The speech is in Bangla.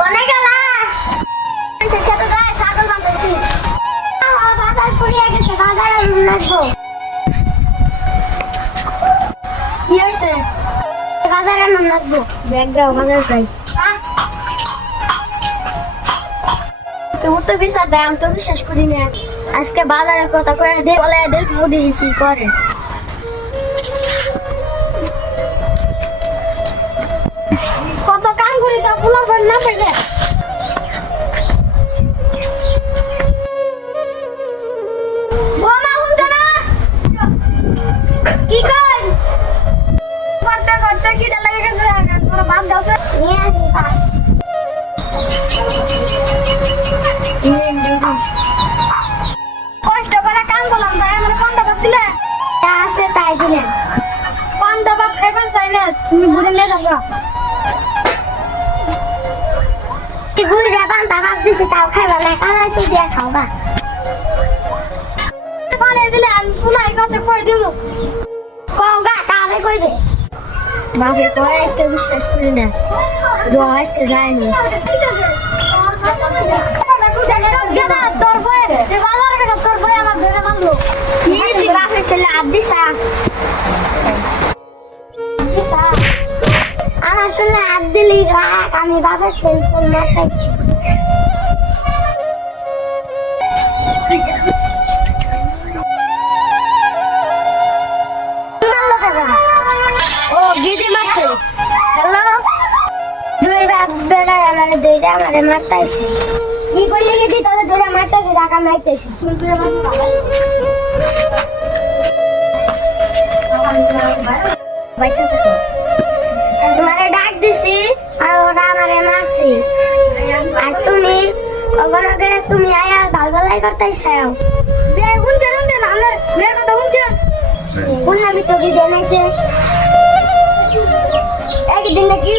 কোনে গেলা খেতে যায় ছাগল বাঁধাইছি বাজার ফুরিয়ে গেছে বাজারে আসবো কি হয়েছে বাজারে আসবো ব্যাগ দাও বাজার যাই তো বিশ্বাস দেয় আমি তো বিশ্বাস করি না আজকে বাজারের কথা কয়ে দে বলে দেখ মোদি কি করে কত কাম করি তা ফুলার পর না পেলে কি কর করতে করতে কি লাগে গেছে তোর বাপ দাওছে নিয়ে আসি কষ্ট করে কাম করলাম তাই আমার কোনটা দিলে আছে তাই দিলেন কোনটা বাপ খাইবার চাই না তুমি ঘুরে নিয়ে যাবো ঘুরে যাবান তা বাপ দিছি তাও খাইবা না কানা এসে দিয়ে খাওয়া পালে দিলে আমি পুলাই কাছে কই দিব কওগা কারে কই দে বাপে কয় আজকে বিশ্বাস করি না আজকে যায়নি তোর বই বাজার গেছে তোর বই আমার ধরে মানলো কি তুই বাপের ছেলে আদিসা আমার শুনে হাত দিলি রাখ আমি বাপের ছেলে মারতেছি ও গিদি মারছে হ্যালো দুই বাপ বেড়া আমারে দুইটা আমারে মারতাইছে কি কইলে গিদি তোরে দুইটা মারতাইছে টাকা মাইতেছি শুনতে পয়সা তো তোমারে ডাক দিছি আর ওরা আমারে মারছে আর তুমি ওগনকে তুমি আয়া গালগালাই করতেছাও বে হুনছেন না আমার মেয়ের কথা হুনছেন বললামই তো গিদি নাইছে একদিন কি